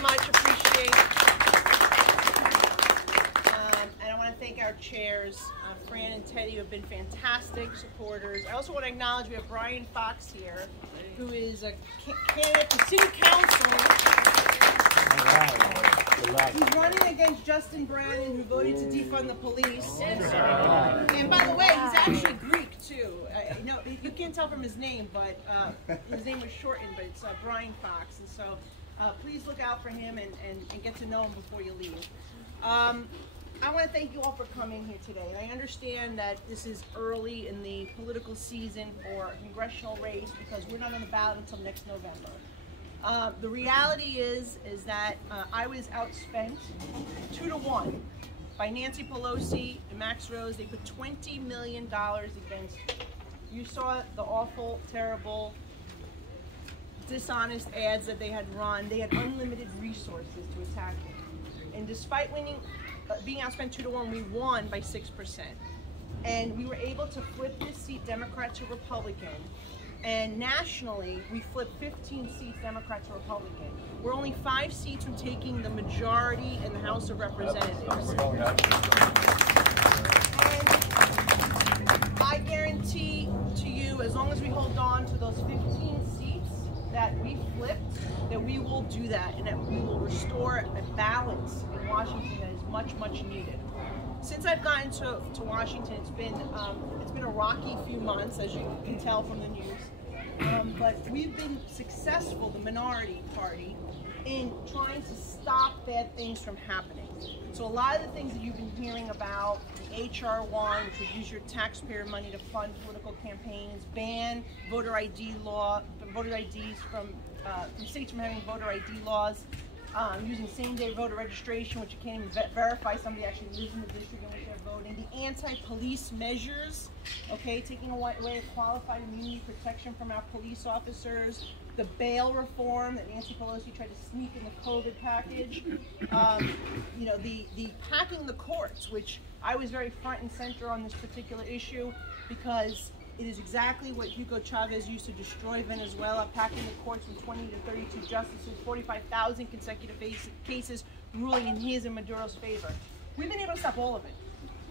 very much. Appreciate it. And I want to thank our chairs, Fran and Teddy, who have been fantastic supporters. I also want to acknowledge we have Brian Fox here, who is a candidate for city council. He's running against Justin Brannan, who voted to defund the police. And by the way, he's actually Greek too. You can't tell from his name, but his name was shortened, but it's Brian Fox. And so please look out for him and get to know him before you leave. I want to thank you all for coming here today. And I understand that this is early in the political season for a congressional race because we're not on the ballot until next November. The reality is that I was outspent 2-1 by Nancy Pelosi and Max Rose. They put $20 million against me. You saw the awful, terrible, dishonest ads that they had run. They had unlimited resources to attack me. And despite being outspent 2-1, we won by 6%. And we were able to flip this seat Democrat to Republican. And nationally, we flipped 15 seats Democrat to Republican. We're only 5 seats from taking the majority in the House of Representatives. And I guarantee to you, as long as we hold on to those 15 seats that we flipped, that we will do that and that we will restore a balance in Washington that is much, much needed. Since I've gotten to Washington, it's been a rocky few months, as you can tell from the news. But we've been successful, the minority party, in trying to stop bad things from happening. So a lot of the things that you've been hearing about, the HR 1, which would use your taxpayer money to fund political campaigns, ban voter ID law, voter IDs from states from having voter ID laws. Using same-day voter registration, which you can't even verify somebody actually lives in the district in which they're voting. The anti-police measures, okay, taking away qualified immunity protection from our police officers. The bail reform that Nancy Pelosi tried to sneak in the COVID package. You know, the packing the courts, which I was very front and center on this particular issue because it is exactly what Hugo Chavez used to destroy Venezuela, packing the courts from 20 to 32 justices, 45,000 consecutive cases ruling in his and Maduro's favor. We've been able to stop all of it,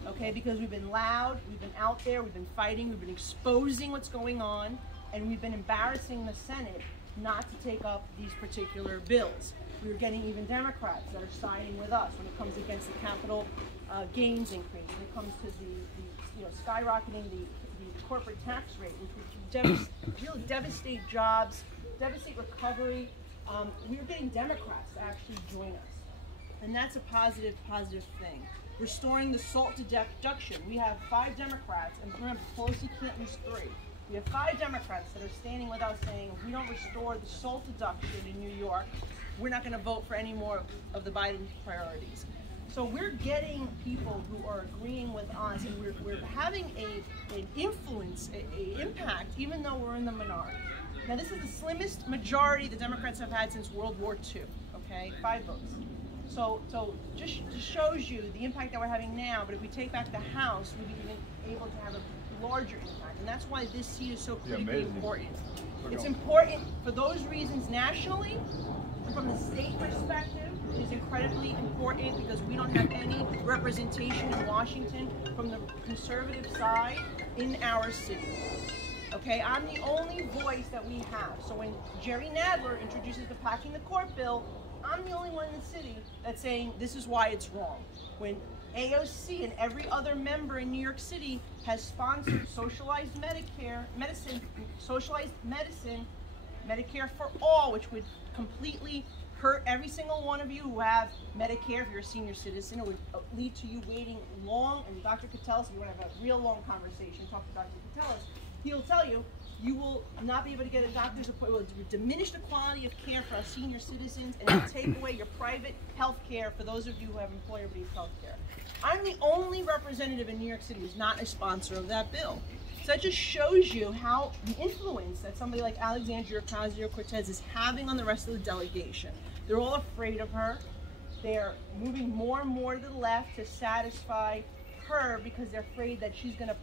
okay, because we've been loud, we've been out there, we've been fighting, we've been exposing what's going on, and we've been embarrassing the Senate not to take up these particular bills. We're getting even Democrats that are siding with us when it comes against the capital gains increase, when it comes to the skyrocketing the corporate tax rate, which would really devastate jobs, devastate recovery. We're getting Democrats to actually join us. And that's a positive thing. Restoring the SALT deduction. We have 5 Democrats, and remember, Pelosi can't lose 3. We have 5 Democrats that are standing with us saying, if we don't restore the SALT deduction in New York, we're not going to vote for any more of the Biden priorities. So we're getting people who are agreeing with us, and we're having an influence, an impact, even though we're in the minority. Now, this is the slimmest majority the Democrats have had since World War II, okay? 5 votes. So just shows you the impact that we're having now, but if we take back the House, we'd be even able to have a larger impact. And that's why this seat is so critically important. It's important for those reasons nationally, and from the state perspective, it is incredibly important because we don't have any representation in Washington from the conservative side in our city. Okay, I'm the only voice that we have. So when Jerry Nadler introduces the Packing the Court bill, I'm the only one in the city that's saying this is why it's wrong. When AOC and every other member in New York City has sponsored socialized medicine, Medicare for all, which would completely hurt every single one of you who have Medicare. If you're a senior citizen, it would lead to you waiting long, and Dr. Catellus, if you want to have a real long conversation, talk to Dr. Catellus, he'll tell you, you will not be able to get a doctor's appointment. It will diminish the quality of care for our senior citizens, and it will take away your private health care for those of you who have employer-based health care. I'm the only representative in New York City who's not a sponsor of that bill. So that just shows you how the influence that somebody like Alexandria Ocasio-Cortez is having on the rest of the delegation. They're all afraid of her. They're moving more and more to the left to satisfy her because they're afraid that she's going to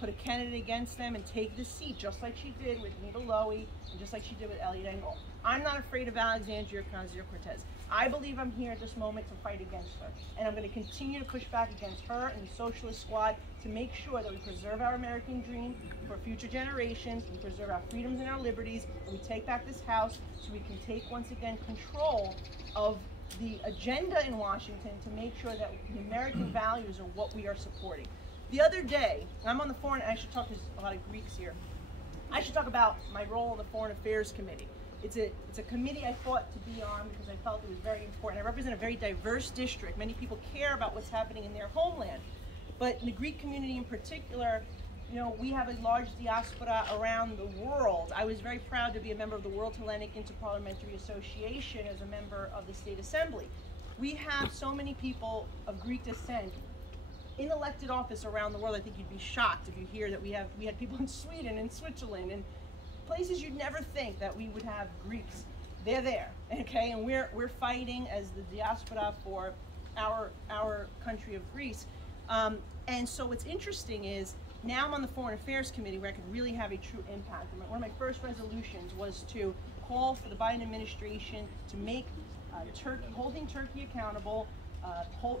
put a candidate against them and take the seat, just like she did with Nita Lowy and just like she did with Elliot Engel. I'm not afraid of Alexandria Ocasio-Cortez. I believe I'm here at this moment to fight against her, and I'm going to continue to push back against her and the Socialist Squad to make sure that we preserve our American dream for future generations, we preserve our freedoms and our liberties, and we take back this House so we can take once again control of the agenda in Washington to make sure that the American values are what we are supporting. The other day, I'm on the foreign, I should talk to a lot of Greeks here. I should talk about my role in the Foreign Affairs Committee. It's a committee I fought to be on because I felt it was very important. I represent a very diverse district. Many people care about what's happening in their homeland. But in the Greek community in particular, you know, we have a large diaspora around the world. I was very proud to be a member of the World Hellenic Interparliamentary Association as a member of the State Assembly. We have so many people of Greek descent in elected office around the world. I think you'd be shocked if you hear that we had people in Sweden and Switzerland and places you'd never think that we would have Greeks. They're there, okay, and we're fighting as the diaspora for our country of Greece. And so what's interesting is now I'm on the Foreign Affairs Committee where I could really have a true impact. One of my first resolutions was to call for the Biden administration to make holding Turkey accountable,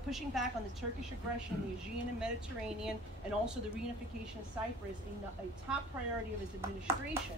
pushing back on the Turkish aggression in the Aegean and Mediterranean, and also the reunification of Cyprus, a top priority of his administration.